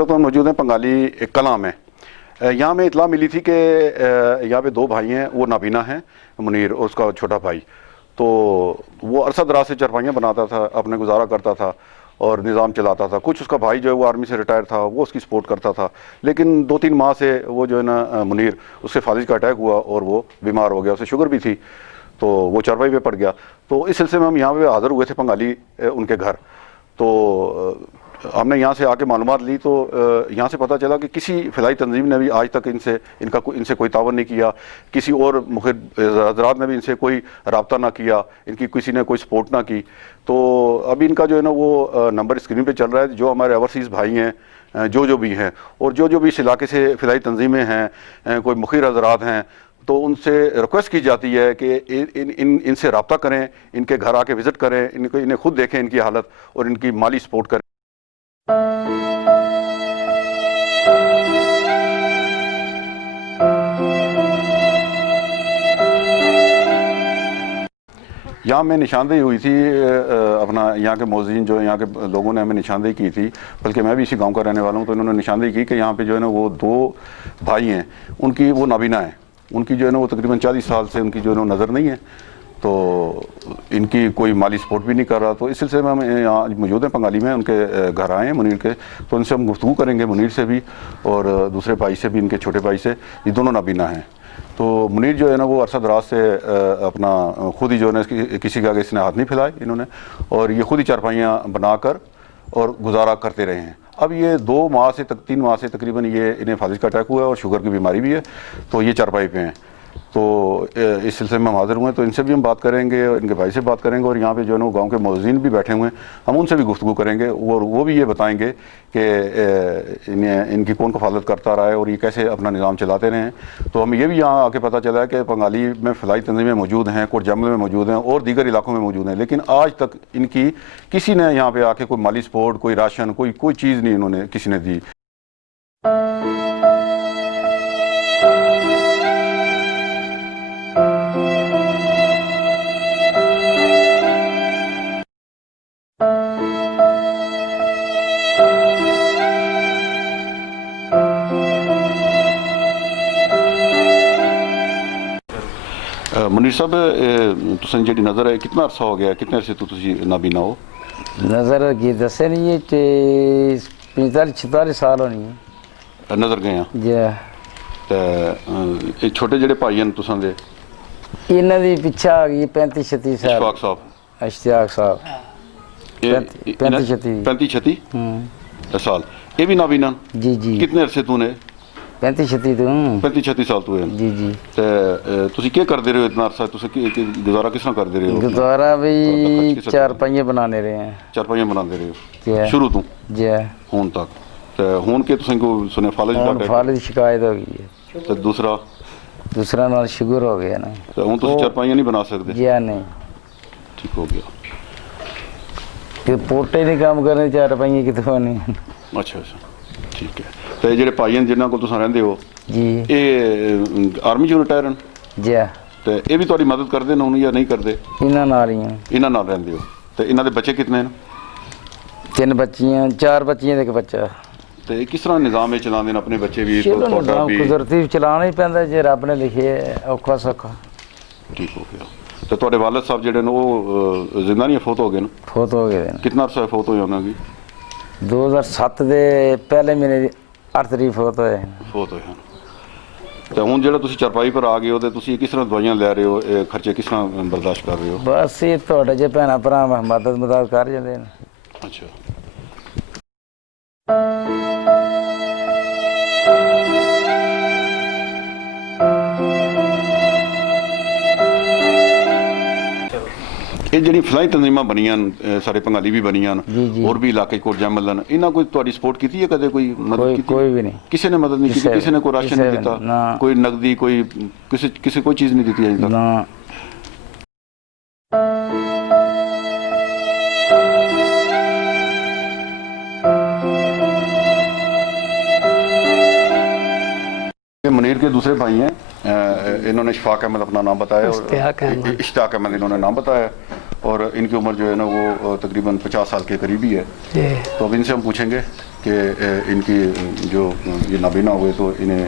वक्त हम मौजूद हैं पंगाली कलां में। यहाँ में इतला मिली थी कि यहाँ पे दो भाई हैं, वो नाबीना हैं, मुनीर और उसका छोटा भाई। तो वो अरसा दराज से चारपाइयाँ बनाता था, अपने गुजारा करता था और निज़ाम चलाता था। कुछ उसका भाई जो है वो आर्मी से रिटायर था, वो उसकी सपोर्ट करता था। लेकिन 2-3 माह से वो जो है ना मुनीर, उससे फालिज का अटैक हुआ और वो बीमार हो गया, उसे शुगर भी थी, तो वो चारपाई पे पड़ गया। तो इस सिलसिले में हम यहाँ पे हाज़िर हुए थे पंगाली उनके घर। तो हमने यहाँ से आके मालूमात ली, तो यहाँ से पता चला कि किसी फ़िलाई तंजीम ने भी आज तक इनसे कोई तावन नहीं किया, किसी और मुखिर हज़रात ने भी इनसे कोई रब्ता ना किया, इनकी किसी ने कोई सपोर्ट ना की। तो अभी इनका जो है ना वो नंबर स्क्रीन पे चल रहा है। जो हमारे ओवरसीज़ भाई हैं, जो भी हैं और जो भी इस इलाके से फ़िलाई तंजीमें हैं, कोई मुखिर हज़रात हैं, तो उनसे रिक्वेस्ट की जाती है कि इनसे रब्ता करें, इनके घर आके विज़िट करें, इन्हें खुद देखें इनकी हालत और इनकी माली सपोर्ट करें। यहाँ में निशानदेही हुई थी, अपना यहाँ के मौज़ीन जो यहाँ के लोगों ने हमें निशानदेही की थी, बल्कि मैं भी इसी गांव का रहने वाला हूँ। तो इन्होंने निशानदेही की कि यहाँ पे जो है ना वो दो भाई हैं, उनकी वो नाबीना है, उनकी जो है ना वो तकरीबन 40 साल से उनकी जो है ना नज़र नहीं है, तो इनकी कोई माली सपोर्ट भी नहीं कर रहा। तो इस सिलसिले में हम यहाँ मौजूद हैं पंगाली में, उनके घर आए हैं मुनीर के। तो उनसे हम गुफ्तगू करेंगे, मुनीर से भी और दूसरे भाई से भी, इनके छोटे भाई से। ये दोनों नाबीना हैं। तो मुनीर जो है ना वो अरसा दराज से अपना खुद ही जो है ना किसी के आगे इसने हाथ नहीं फैलाए इन्होंने, और ये खुद ही चारपाइयाँ बनाकर और गुजारा करते रहे हैं। अब ये 3 माह से तकरीबन ये इन्हें फालिज का अटैक हुआ है और शुगर की बीमारी भी है, तो ये चारपाई पे हैं। तो इस सिलसिले में हम हाज़िर हुए हैं, तो इनसे भी हम बात करेंगे, इनके भाई से बात करेंगे, और यहाँ पे जो है ना गाँव के मौज़ीन भी बैठे हुए हैं, हम उनसे भी गुफ्तगू करेंगे और वो भी ये बताएंगे कि इनकी कौन कफालत करता रहा है और ये कैसे अपना निज़ाम चलाते रहे हैं। तो हमें ये भी यहाँ आके पता चला है कि पंगाली में फ़िलाई तंजीमें मौजूद हैं, कोट जमल में मौजूद हैं और दीगर इलाकों में मौजूद हैं, लेकिन आज तक इनकी किसी ने यहाँ पर आके कोई माली सपोर्ट, कोई राशन, कोई चीज़ नहीं इन्होंने किसी ने दी। मुनीर साहब, तुसें जेह्ड़ी नज़र है कितना अरसा हो गया, कितने अरसे तो तुसी नाबीना हो? नज़र की दसे नहीं है, 45-46 साल होनी है नज़र गए हैं ते छोटे जेह्ड़े भाई हैं तुसां दे, इन्हां दी पिछा आ गई 35-36 साल। इशफाक साहब, इश्तियाक साहब 35-36 साल, ये भी नाबीना? जी जी। कितने अरसे तूने? 35-36 तो 35-36 साल तू है? जी जी। ते तुसी क्या करदे रहे हो इतना अरसा? तुसी गुजारा किस तरह करदे रहे हो? गुजारा भी चारपाइयां बनाने रहे हैं। चारपाइयां बनाते रहे हो शुरू तो जी हुन तक? ते हुन के तुसें को सुने फालिज का अटैक? फालिज शिकायत हो गई है। ते दूसरा नाल शुगर हो गया ना, तो हुन तुसी चारपाइयां नहीं बना सकते? जी नहीं, ठीक हो गया कि पोटे नहीं काम करने, चारपाइयां कितों नहीं। अच्छा अच्छा, ठीक है। तो जेह्ड़े भाई हैं जिन्हां कोल तुसां रहिंदे हो, जी ये आर्मी चों रिटायर न? जी। ते ये भी तुहाडी मदद करदे न हुन या नहीं करदे? इन्हां नाल ही हैं। इन्हां नाल रहिंदे हो? ते इन्हां दे बच्चे कितने न? 3 बच्चियां, 4 बच्चियां ते 1 बच्चा। ते किस तरह निज़ाम चलाते हैं अपने बच्चे भी? कुदरती चलाना ही पैंदा जे रब ने लिखे, औखा सौखा। ठीक हो गया। तो तुहाडे वालिद साहब जेह्ड़े न वो जिंदा नहीं, फोत हो गए न? फोत हो गए। कितना अरसा फोत होए उन्हां दी? 2007 दे पहले महीने दी 8 तरीक फोत होए हैं। तो हुन जेह्ड़ा तुसी चारपाई पर आ गए हो ते तुसी किस तरह दवाइयां लै रहे हो, खर्चे किस तरह बर्दाश्त कर रहे हो? बस ये तुहाडे जे भैणां भरा मदद कर जांदे न। अच्छा। ये जी फलाई तंजीमां बनियां सारे पंगाली भी बनियां और भी इलाके कोट जमल न, इन्हां कोई तुहाडी सपोर्ट की है कदे? कोई मदद की? कोई भी नहीं, किसी ने मदद नहीं की? किसी ने कोई राशन नहीं दिता, कोई नकदी, कोई किसी कोई चीज़ नहीं दी अजे तक? ना। मुनीर के दूसरे भाई हैं, इन्होंने इशफाक अहमद अपना नाम बताया और इश्तियाक अहमद इन्होंने नाम बताया, और इनकी उम्र जो है ना वो तकरीबन 50 साल के करीब ही है। जी तो अब इनसे हम पूछेंगे कि इनकी जो ये नाबीना हुए तो इन्हें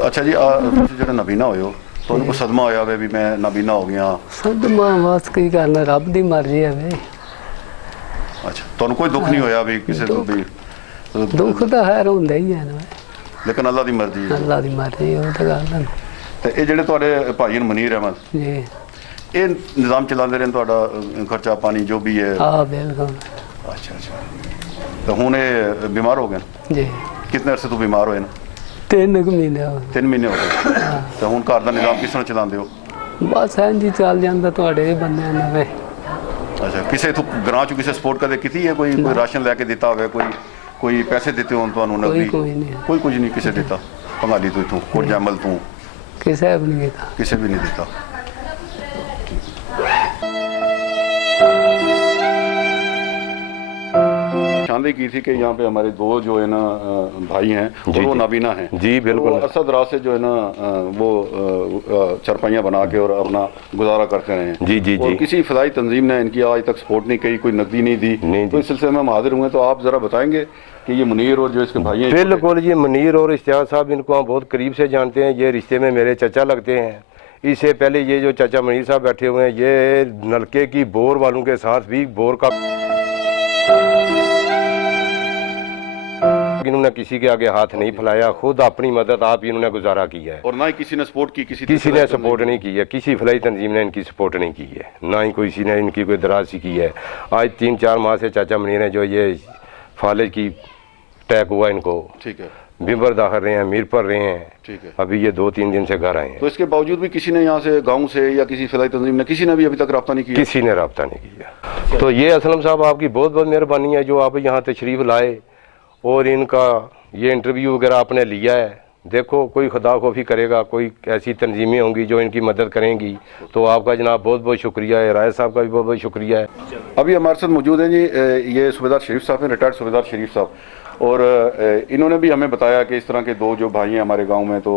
अच्छा जी तुम जो नाबीना हुए हो तो उनको सदमा होया वे भी मैं नाबीना हो गया। सदमा बस की करना रब दी मर्जी है भाई। अच्छा तो कोई दुख नहीं होया भी किसी को भी? दुख तो है होंदा ही है ना, लेकिन अल्लाह दी मर्जी है। अल्लाह दी मर्जी वो तो गल है। ਤੇ ਇਹ ਜਿਹੜੇ ਤੁਹਾਡੇ ਭਾਈ ਹਨ ਮਨੀਰ ਅਹਿਮਦ जी ਇਹ ਨਿਜ਼ਾਮ ਚਲਾਉਂਦੇ ਰਹੇ ਤੁਹਾਡਾ ਖਰਚਾ ਪਾਣੀ ਜੋ ਵੀ ਹੈ? हाँ बिल्कुल ਅੱਛਾ ਅੱਛਾ ਤਾਂ ਹੁਣ ਇਹ ਬਿਮਾਰ ਹੋ ਗਏ ਨੇ? जी ਕਿੰਨੇ ਅਰਸੇ ਤੋਂ ਬਿਮਾਰ ਹੋਏ ਨੇ? 3 महीने हो 3 ਮਹੀਨੇ ਹੋ ਗਏ। ਤਾਂ ਹੁਣ ਘਰ ਦਾ ਨਿਜ਼ਾਮ ਕਿਸ ਤਰ੍ਹਾਂ ਚਲਾਉਂਦੇ ਹੋ? बस हैं जी चल जाता ਤੁਹਾਡੇ ਬੰਦਿਆਂ ਨਾਲ ਵੇ। ਅੱਛਾ ਕਿਸੇ ਤੋਂ ਗ੍ਰਾਂ ਚੋਂ ਕਿਸੇ ਸਪੋਰਟ ਕਦੇ ਕੀਤੀ ਹੈ ਕੋਈ ਰਾਸ਼ਨ ਲੈ ਕੇ ਦਿੱਤਾ ਹੋਵੇ ਕੋਈ ਪੈਸੇ ਦਿੱਤੇ ਹੋਣ ਤੁਹਾਨੂੰ ਨਕਦੀ? कोई नहीं ਕੋਈ ਕੁਝ ਨਹੀਂ ਕਿਸੇ ਦਿੱਤਾ? ਭੰਗਾਲੀ ਤੋਂ ਇਥੋਂ ਕੋਟ ਜੈਮਲ ਤੋਂ किसे भी नहीं किया। ਕਿਸੇ ਵੀ ਨਹੀਂ ਦਿੱਤਾ? निशानदेही की थी कि यहाँ पे हमारे दो जो है ना भाई हैं और वो नाबीना हैं जी बिल्कुल। तो अरसा दराज से जो है ना वो चरपाइयाँ बना के और अपना गुजारा करते रहे हैं। जी जी और जी। किसी फलाई तंजीम ने इनकी आज तक सपोर्ट नहीं की, कोई नकदी नहीं दी। नहीं तो इस सिलसिले में हम हाजिर हुए, तो आप ज़रा बताएंगे कि ये मुनीर और जो इसके भाई हैं बिल्कुल, ये मुनीर और इश्तियाक साहब इनको हम बहुत करीब से जानते हैं। ये रिश्ते में मेरे चचा लगते हैं। इससे पहले ये जो चाचा मुनीर साहब बैठे हुए हैं, ये नलके की बोर वालों के साथ भी बोर का इन्होंने किसी के आगे हाथ नहीं फैलाया, खुद अपनी मदद आप इन्होंने गुजारा किया है। और ना ही किसी ने सपोर्ट की, किसी ने सपोर्ट नहीं की है, किसी फलाई तंजीम ने इनकी सपोर्ट नहीं की है, ना ही किसी ने इनकी कोई दराजी की है। आज 3-4 माह से चाचा मुनीर ने जो ये फालिज की अटैक हुआ इनको, ठीक है, बिम्बर दाखिल रहे हैं, मीर पर रहे हैं, ठीक है। अभी ये 2-3 दिन से घर आए हैं। तो इसके बावजूद भी किसी ने यहाँ से गांव से या किसी फलाई तंजीम ने किसी ने भी अभी तक रब्ता नहीं किया? किसी ने रब्ता नहीं किया। तो ये असलम साहब आपकी बहुत बहुत मेहरबानी है जो आप यहाँ तशरीफ़ लाए और इनका ये इंटरव्यू वगैरह आपने लिया है। देखो कोई खुदा खौफी करेगा, कोई ऐसी तंजीमें होंगी जो इनकी मदद करेंगी, तो आपका जनाब बहुत बहुत शुक्रिया है, राय साहब का भी बहुत बहुत शुक्रिया है। अभी हमारे साथ मौजूद हैं जी ये सूबेदार शरीफ साहब हैं, रिटायर्ड सूबेदार शरीफ साहब, और इन्होंने भी हमें बताया कि इस तरह के दो जो भाई हैं हमारे गांव में, तो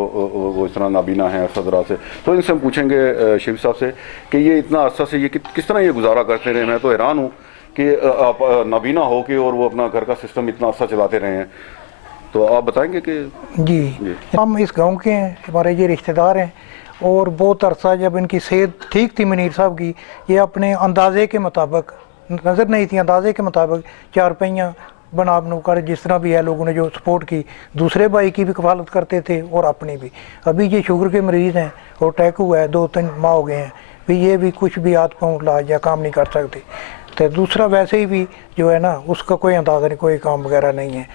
वो इस तरह नाबीना हैं अरसा से। तो इनसे हम पूछेंगे शरीफ साहब से कि ये इतना अरसा से ये किस तरह ये गुजारा करते रहे। मैं तो हैरान हूँ कि आप नाबीना हो के और वो अपना घर का सिस्टम इतना अरसा चलाते रहे हैं, तो आप बताएंगे कि? जी हम इस गांव के हैं, हमारे ये रिश्तेदार हैं, और बहुत अरसा जब इनकी सेहत ठीक थी मुनीर साहब की, ये अपने अंदाजे के मुताबिक, नज़र नहीं थी, अंदाजे के मुताबिक चारपाइयाँ बना कर जिस तरह भी है लोगों ने जो सपोर्ट की, दूसरे भाई की भी कफालत करते थे और अपनी भी। अभी ये शुगर के मरीज़ हैं और अटैक हुआ है, 2-3 माह हो गए हैं, भी ये भी कुछ भी हाथ पाँव इलाज या काम नहीं कर सकते। तो दूसरा वैसे ही भी जो है ना उसका कोई अंदाज़ा नहीं, कोई काम वगैरह नहीं है।